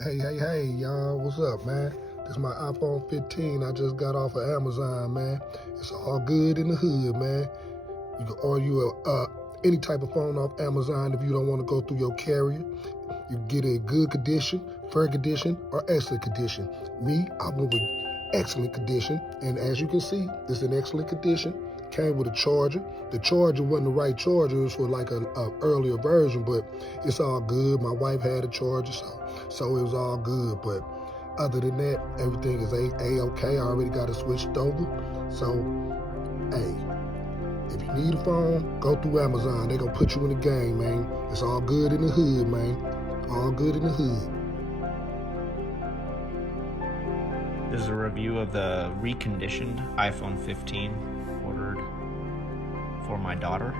Hey, y'all, what's up, man? This is my iPhone 15 I just got off of Amazon, man. It's all good in the hood, man. You can order any type of phone off Amazon if you don't want to go through your carrier. You can get it in good condition, fair condition, or excellent condition. Me, I went with excellent condition, and as you can see, it's in excellent condition. Came with a charger. The charger wasn't the right charger. It was for like a earlier version, but it's all good. My wife had a charger, so it was all good. But other than that, everything is a-okay. I already got it switched over. So, hey, if you need a phone, go through Amazon. They're gonna put you in the game, man. It's all good in the hood, man. All good in the hood. This is a review of the reconditioned iPhone 15 ordered for my daughter.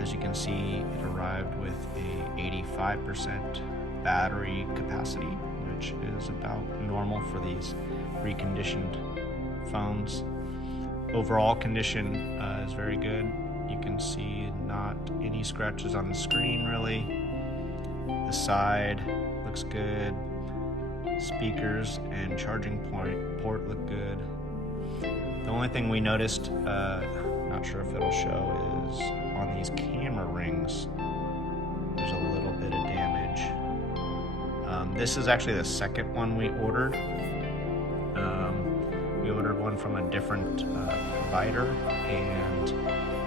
As you can see, it arrived with a 85% battery capacity, which is about normal for these reconditioned phones. Overall condition is very good. You can see not any scratches on the screen really. The side looks good. Speakers and charging port look good. The only thing we noticed, not sure if it'll show, is on these camera rings there's a little bit of damage. This is actually the second one we ordered. We ordered one from a different provider, and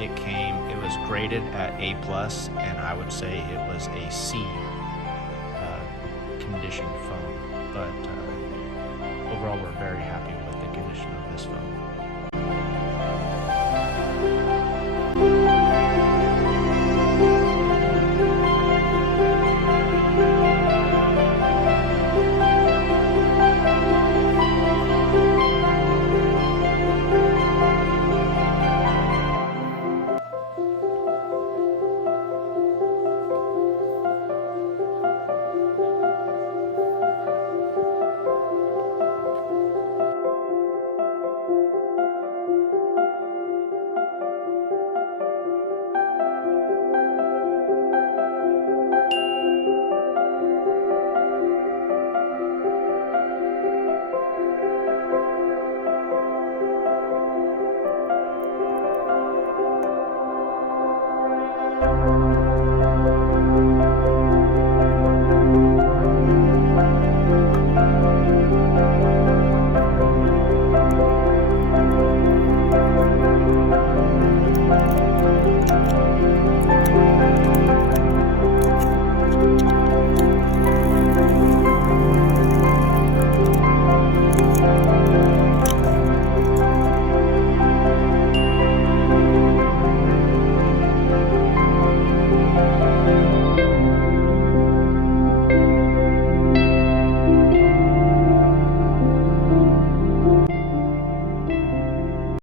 it was graded at A+, and I would say it was a C conditioned phone. But overall, we're very happy with the condition of this phone.